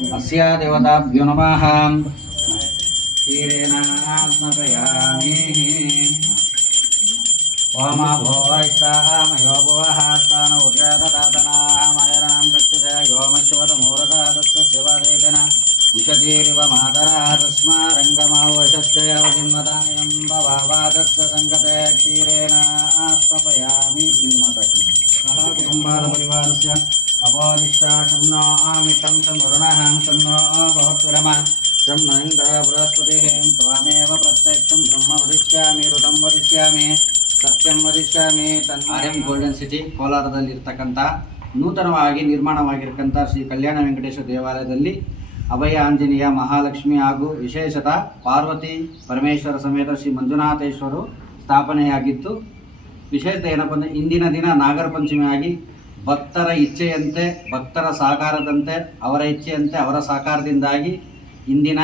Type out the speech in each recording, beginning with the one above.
अस्या देवताभ्यो नमः। क्षीरेण स्नापयामि। ओम भोवैष्टामयो भुवः स्थान उद्यातदातनामयरां शक्तिजय योमश्वतमूरसा तस्य शिवदेवेन उषतीरिव मातरः तस्मा रङ्गमावशश्चयवजिन्वतायं भवावादस्य सङ्गते क्षीरेण स्नापयामि। सह कुटुम्बादपरिवारस्य अपोदिष्टा शं नो आमितं शं वरुणः शं नो भवत्विरमा शं न इन्द्रः बृहस्पतिः त्वामेव प्रत्यक्षं ब्रह्म वदिष्यामि ऋतं वदिष्यामि ಸತ್ಯಂ ವದಿಷ್ಯಾಮಿ. ಆರ್ಎಂ ಗೋಲ್ಡನ್ ಸಿಟಿ ಕೋಲಾರದಲ್ಲಿರ್ತಕ್ಕಂಥ ನೂತನವಾಗಿ ನಿರ್ಮಾಣವಾಗಿರ್ತಕ್ಕಂಥ ಶ್ರೀ ಕಲ್ಯಾಣ ವೆಂಕಟೇಶ್ವರ ದೇವಾಲಯದಲ್ಲಿ ಅಭಯ ಆಂಜನೇಯ ಮಹಾಲಕ್ಷ್ಮಿ ಹಾಗೂ ವಿಶೇಷತಃ ಪಾರ್ವತಿ ಪರಮೇಶ್ವರ ಸಮೇತ ಶ್ರೀ ಮಂಜುನಾಥೇಶ್ವರು ಸ್ಥಾಪನೆಯಾಗಿತ್ತು. ವಿಶೇಷತೆ ಏನಪ್ಪ ಅಂದರೆ ಇಂದಿನ ದಿನ ನಾಗರ ಪಂಚಮಿಯಾಗಿ ಭಕ್ತರ ಇಚ್ಛೆಯಂತೆ ಭಕ್ತರ ಸಹಕಾರದಂತೆ ಅವರ ಇಚ್ಛೆಯಂತೆ ಅವರ ಸಹಕಾರದಿಂದಾಗಿ ಇಂದಿನ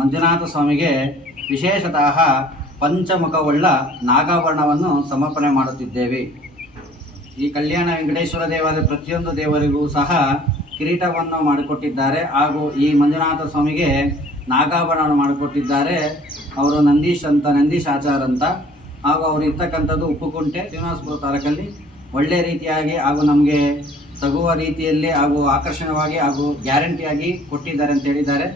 ಮಂಜುನಾಥ ಸ್ವಾಮಿಗೆ ವಿಶೇಷತಃ ಪಂಚಮುಖವುಳ್ಳ ನಾಗಾಭರಣವನ್ನು ಸಮರ್ಪಣೆ ಮಾಡುತ್ತಿದ್ದೇವೆ. ಈ ಕಲ್ಯಾಣ ವೆಂಕಟೇಶ್ವರ ದೇವಾಲಯ ಪ್ರತಿಯೊಂದು ದೇವರಿಗೂ ಸಹ ಕಿರೀಟವನ್ನು ಮಾಡಿಕೊಟ್ಟಿದ್ದಾರೆ ಹಾಗೂ ಈ ಮಂಜುನಾಥ ಸ್ವಾಮಿಗೆ ನಾಗಾಭರಣವನ್ನು ಮಾಡಿಕೊಟ್ಟಿದ್ದಾರೆ. ಅವರು ನಂದೀಶ್ ಆಚಾರ್ ಅಂತ ಹಾಗೂ ಅವರು ಇರ್ತಕ್ಕಂಥದ್ದು ಉಪ್ಪುಕುಂಟೆ ಶ್ರೀನಿವಾಸಪುರ ತಾಲೂಕಲ್ಲಿ ಒಳ್ಳೆಯ ರೀತಿಯಾಗಿ ಹಾಗೂ ನಮಗೆ ತಗುವ ರೀತಿಯಲ್ಲಿ ಹಾಗೂ ಆಕರ್ಷಣೀಯವಾಗಿ ಹಾಗೂ ಗ್ಯಾರಂಟಿಯಾಗಿ ಕೊಟ್ಟಿದ್ದಾರೆ ಅಂತ ಹೇಳಿದ್ದಾರೆ.